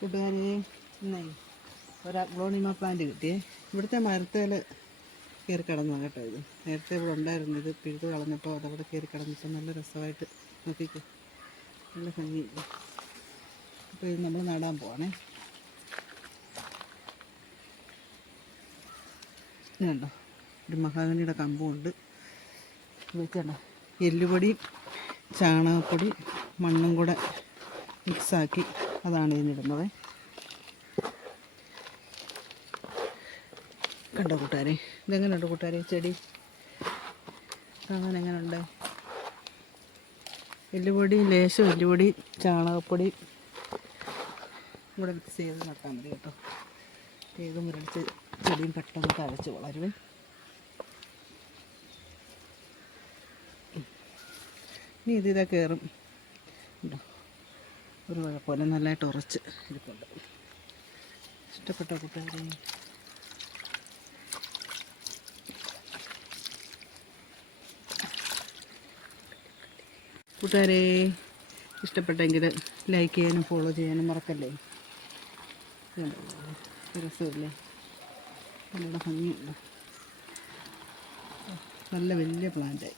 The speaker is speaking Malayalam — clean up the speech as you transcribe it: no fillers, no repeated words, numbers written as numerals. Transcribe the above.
കൂട്ടുകാരെ ഇന്നേ ഒരു അഗ്ലോണിമ പ്ലാന്റ് കിട്ടിയേ. ഇവിടുത്തെ മരത്തേൽ കയറി കിടന്നു കേട്ടോ. ഇത് നേരത്തെ ഇവിടെ ഉണ്ടായിരുന്നത് പിഴുത് കളഞ്ഞപ്പോൾ അതവിടെ കയറി കിടന്നപ്പോൾ നല്ല രസമായിട്ട് നോക്കിക്കോ, നല്ല ഭംഗി. അപ്പോൾ ഇത് നമ്മൾ നടാൻ പോവാണേ. ഇതുണ്ടോ, ഒരു മഹാഗണിയുടെ കമ്പുണ്ട്. വെച്ചോ, എല്ലുപൊടി ചാണകപ്പൊടി മണ്ണും കൂടെ മിക്സാക്കി അതാണ് ഇതിനിടുന്നത്. കണ്ടോ കൂട്ടുകാരെ, ഇതെങ്ങനെയുണ്ട് കൂട്ടുകാരെ ചെടി കാണാൻ എങ്ങനെയുണ്ട്? എല്ലുപൊടി, ലേശം എല്ലുപൊടി ചാണകപ്പൊടി കൂടെ മിക്സ് ചെയ്ത് നട്ടാൽ മതി കേട്ടോ. ഏത് മുരടിച്ച് ചെടിയും പെട്ടെന്ന് തഴച്ച് വളരുവേ. ഇനി ഇതിതാ കയറും. ഉണ്ടോ, ഒരു കുഴപ്പമില്ല, നല്ലതായിട്ട് ഉറച്ച് ഇരിപ്പുണ്ട്. ഇഷ്ടപ്പെട്ടോ കൂട്ടുകാരെ? കൂട്ടുകാരെ ഇഷ്ടപ്പെട്ടെങ്കിൽ ലൈക്ക് ചെയ്യാനും ഫോളോ ചെയ്യാനും മറക്കല്ലേ. രസമില്ലേ, നല്ല ഭംഗിയുണ്ട്, നല്ല വലിയ പ്ലാന്റായി.